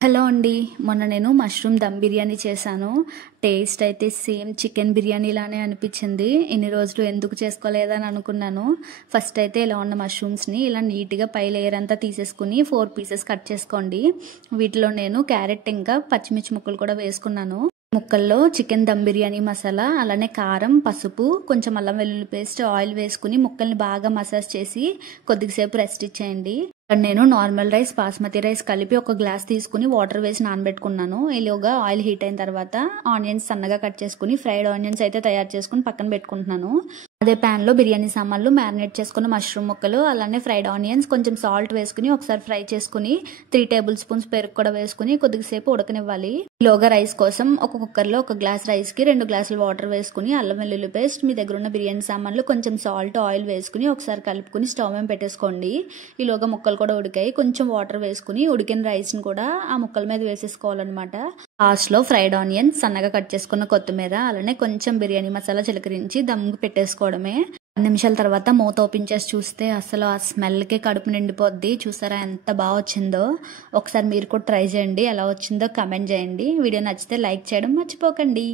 Hello అండి. మొన్న నేను మష్రూమ్ దమ్ బిర్యానీ చేశాను. టేస్ట్ అయితే సేమ్ చికెన్ బిర్యానీలానే అనిపించింది. ఇన్ని రోజులు ఎందుకు చేసుకోలేదని అనుకున్నాను. ఫస్ట్ అయితే ఇలా ఉన్న మష్రూమ్స్ని ఇలా నీట్గా పై లేయర్ అంతా తీసేసుకుని 4 పీసెస్ కట్ చేసుకోండి. వీటిలో నేను క్యారెట్ ఇంకా పచ్చిమిర్చి ముక్కలు కూడా వేసుకున్నాను. ముక్కల్లో చికెన్ దమ్ బిర్యానీ మసాలా, అలానే కారం, పసుపు, కొంచెం అల్లం వెల్లుల్లి పేస్ట్, ఆయిల్ వేసుకుని ముక్కల్ని బాగా మసాజ్ చేసి కొద్దిసేపు రెస్ట్ ఇచ్చేయండి. నేను నార్మల్ రైస్, బాస్మతి రైస్ కలిపి ఒక గ్లాస్ తీసుకుని వాటర్ వేసి నానబెట్టుకున్నాను. ఈలోగా ఆయిల్ హీట్ అయిన తర్వాత ఆనియన్స్ సన్నగా కట్ చేసుకుని ఫ్రైడ్ ఆనియన్స్ అయితే తయారు చేసుకుని పక్కన పెట్టుకుంటున్నాను. అదే ప్యాన్ లో బిర్యానీ సామాన్లు, మ్యారినేట్ చేసుకున్న మష్రూమ్ ముక్కలు, అలానే ఫ్రైడ్ ఆనియన్స్, కొంచెం సాల్ట్ వేసుకుని ఒకసారి ఫ్రై చేసుకుని 3 టేబుల్ స్పూన్స్ పెరుగు కూడా వేసుకుని కొద్దిసేపు ఉడకనివ్వాలి. ఈలోగా రైస్ కోసం ఒక కుక్కర్లో 1 గ్లాస్ రైస్ కి 2 గ్లాసులు వాటర్ వేసుకుని అల్లం వెల్లుల్లి పేస్ట్, మీ దగ్గర ఉన్న బిర్యానీ సామాన్లు, కొంచెం సాల్ట్, ఆయిల్ వేసుకుని ఒకసారి కలుపుకుని స్టవ్ మీద పెట్టేసుకోండి. ఈలోగా ముక్కలు కూడా ఉడికాయి. కొంచెం వాటర్ వేసుకుని ఉడికిన రైస్ ని కూడా ఆ ముక్కల మీద వేసేసుకోవాలన్నమాట. లాస్ట్ లో ఫ్రైడ్ ఆనియన్స్, సన్నగా కట్ చేసుకున్న కొత్తిమీర, అలానే కొంచెం బిర్యానీ మసాలా చిలకరించి దమ్ పెట్టేసుకోవడమే. 10 నిమిషాల తర్వాత మూత ఓపెన్ చేసి చూస్తే అసలు ఆ స్మెల్కే కడుపు నిండిపోద్ది. చూసారా ఎంత బాగా వచ్చిందో. ఒకసారి మీరు కూడా ట్రై చేయండి. ఎలా వచ్చిందో కమెంట్ చేయండి. వీడియో నచ్చితే లైక్ చేయడం మర్చిపోకండి.